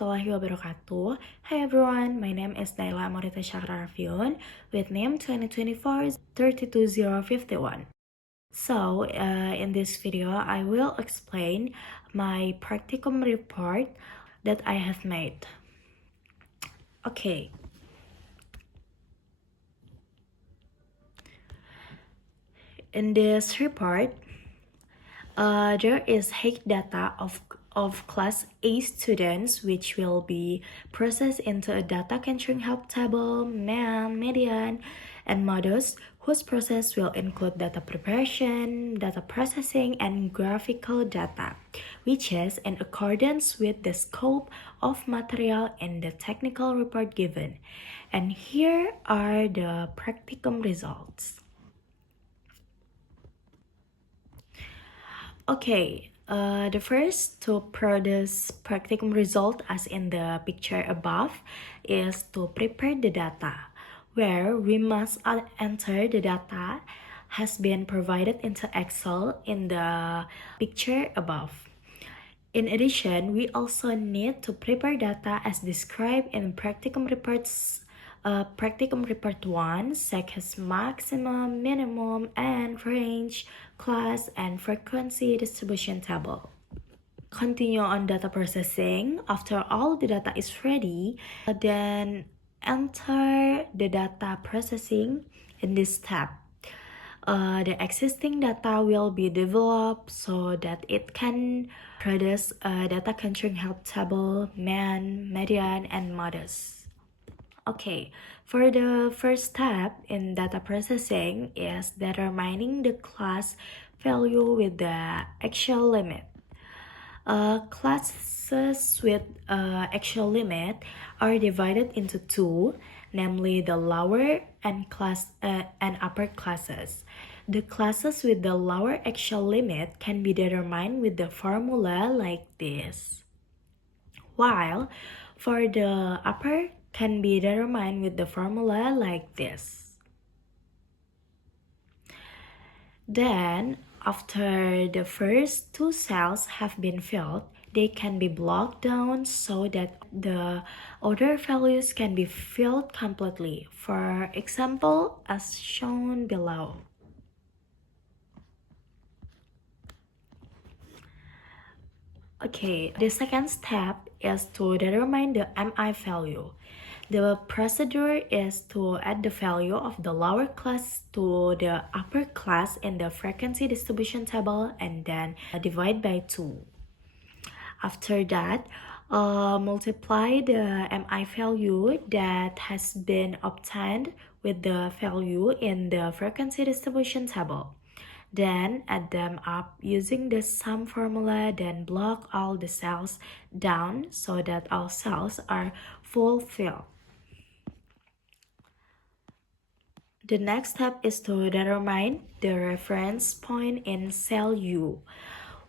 warahmatullahi wabarakatuh. Hi everyone, my name is Naila Morita Shahrarafiun with name 2024-32051. So, in this video, I will explain my practicum report that I have made. Okay. In this report, there is height data of class A students which will be processed into a data capturing help table, median, and models whose process will include data preparation, data processing, and graphical data, which is in accordance with the scope of material in the technical report given. And here are the practicum results. Okay, the first to produce practicum result as in the picture above is to prepare the data, where we must enter the data has been provided into Excel in the picture above. In addition, we also need to prepare data as described in practicum reports. Practicum report 1, such as maximum, minimum, and range, class, and frequency distribution table. Continue on data processing. After all the data is ready, then enter the data processing in this tab. The existing data will be developed so that it can produce a data capturing help table, median, and models. Okay, for the first step in data processing is determining the class value with the actual limit. Classes with actual limit are divided into two, namely the lower and upper classes. The classes with the lower actual limit can be determined with the formula like this, while for the upper can be determined with the formula like this. Then, after the first two cells have been filled, they can be blocked down so that the other values can be filled completely. For example, as shown below. Okay, the second step is to determine the MI value. The procedure is to add the value of the lower class to the upper class in the frequency distribution table and then divide by 2. After that, multiply the MI value that has been obtained with the value in the frequency distribution table. Then add them up using the sum formula, then block all the cells down so that all cells are fulfilled. The next step is to determine the reference point in cell U,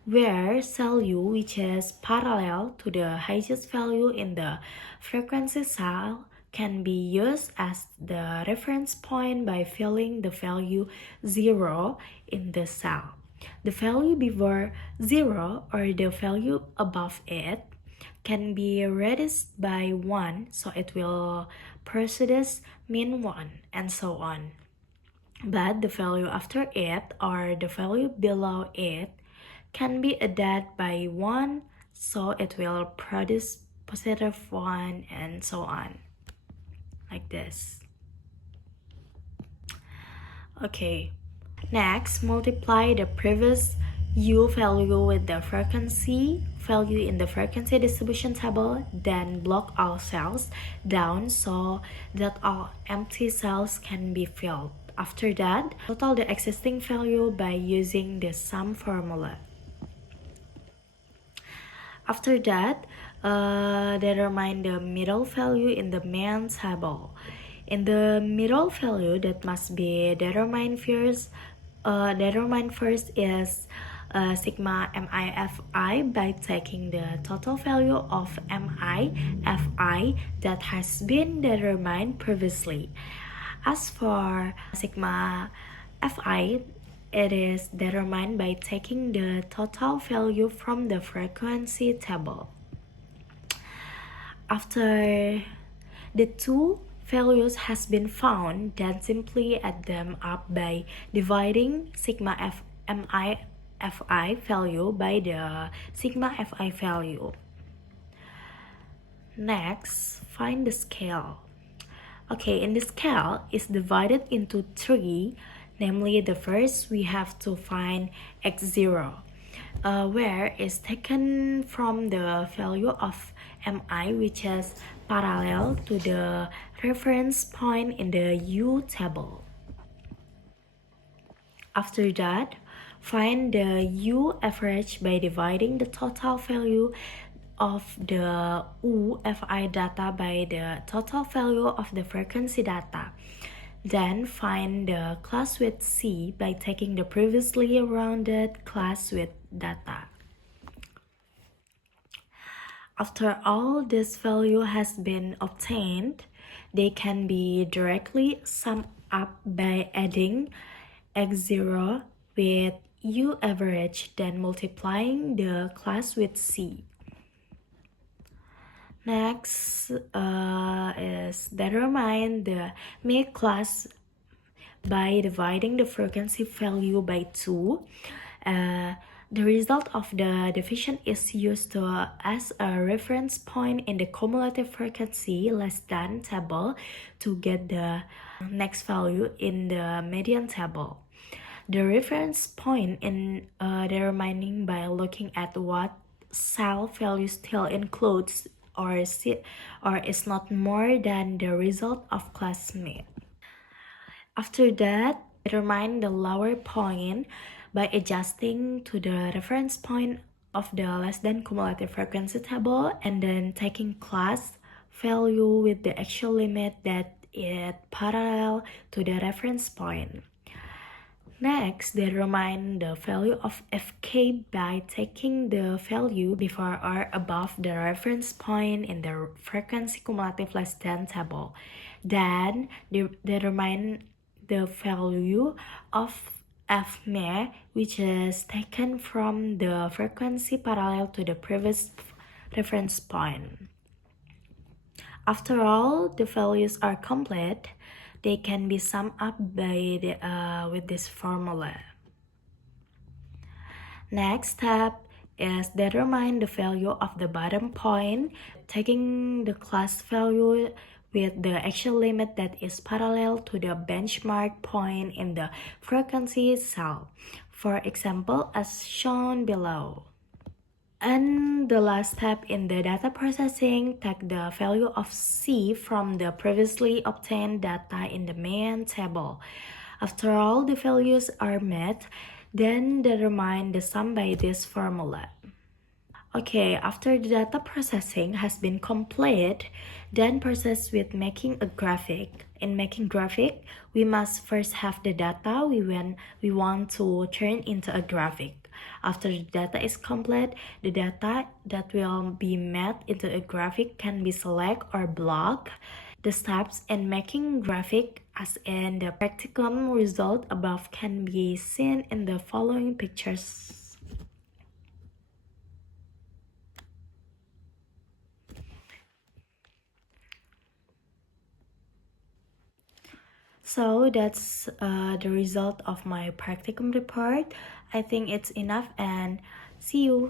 where cell U, which is parallel to the highest value in the frequency cell, can be used as the reference point by filling the value 0 in the cell. The value before 0 or the value above it can be reduced by 1, so it will produce mean 1, and so on. But the value after it or the value below it can be added by 1, so it will produce positive 1, and so on, like this. Okay, next, multiply the previous U value with the frequency value in the frequency distribution table, then block all cells down so that all empty cells can be filled. After that, total the existing value by using the sum formula. After that, determine the middle value in the main table. In the middle value that must be determined first is sigma MIFI by taking the total value of MIFI that has been determined previously. As for sigma Fi, it is determined by taking the total value from the frequency table. After the two values has been found, then simply add them up by dividing sigma fi value by the sigma fi value. Next, find the scale. Okay, in the scale is divided into three, namely the first we have to find x0, where is taken from the value of mi, which is parallel to the reference point in the u table. After that, find the u average by dividing the total value of the UFI data by the total value of the frequency data. Then find the class width C by taking the previously rounded class width data. After all this value has been obtained, they can be directly summed up by adding x0 with U average, then multiplying the class with C. Next is determine the mid class by dividing the frequency value by 2. The result of the division is used as a reference point in the cumulative frequency less than table to get the next value in the median table. The reference point in determining by looking at what cell value still includes or is not more than the result of class mid. After that, determine the lower point by adjusting to the reference point of the less than cumulative frequency table and then taking class value with the actual limit that is parallel to the reference point. Next, determine the value of fk by taking the value before or above the reference point in the frequency cumulative less than table. Then, determine the value of fme, which is taken from the frequency parallel to the previous reference point. After all the values are complete, they can be summed up by with this formula. Next step is determine the value of the bottom point, taking the class value with the actual limit that is parallel to the benchmark point in the frequency cell. For example, as shown below. And the last step in the data processing, take the value of C from the previously obtained data in the main table. After all the values are met, then determine the sum by this formula. Okay, after the data processing has been complete, then process with making a graphic. In making graphic, we must first have the data we want to turn into a graphic. After the data is complete, the data that will be made into a graphic can be select or block. The steps in making graphic as in the practicum result above can be seen in the following pictures. So that's the result of my practicum report. I think it's enough and see you.